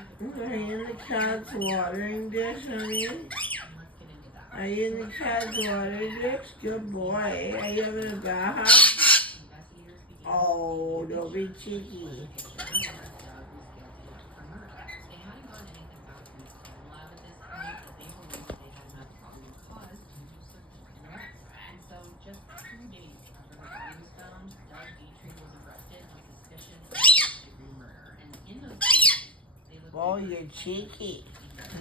Are you in the cat's watering dish, honey? Are you in the cat's watering dish? Good boy. Are you having a bath? Oh, don't be cheeky. Oh, you're cheeky.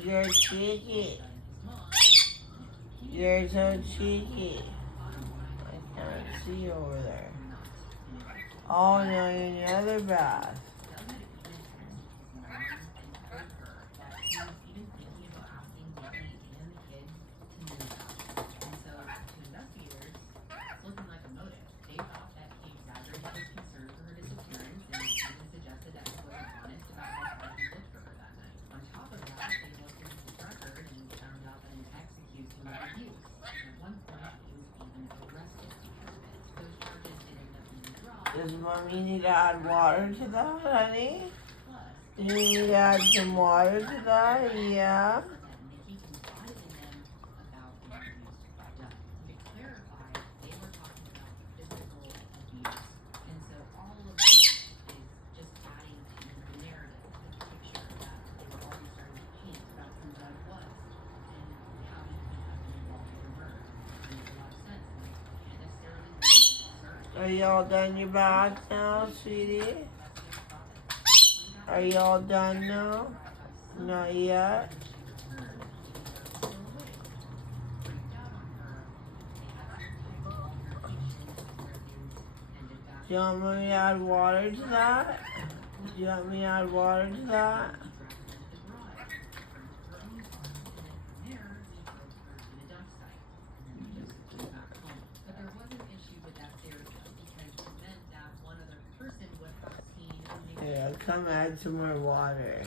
You're cheeky. You're so cheeky. I can't see you over there. Oh, no, you're in the other bath. Does mommy need to add water to that, honey? Do you need to add some water to that? Yeah. Are you all done your bath now, sweetie? Are you all done now? Not yet? Do you want me to add water to that? Do you want me to add water to that? Yeah, come add some more water.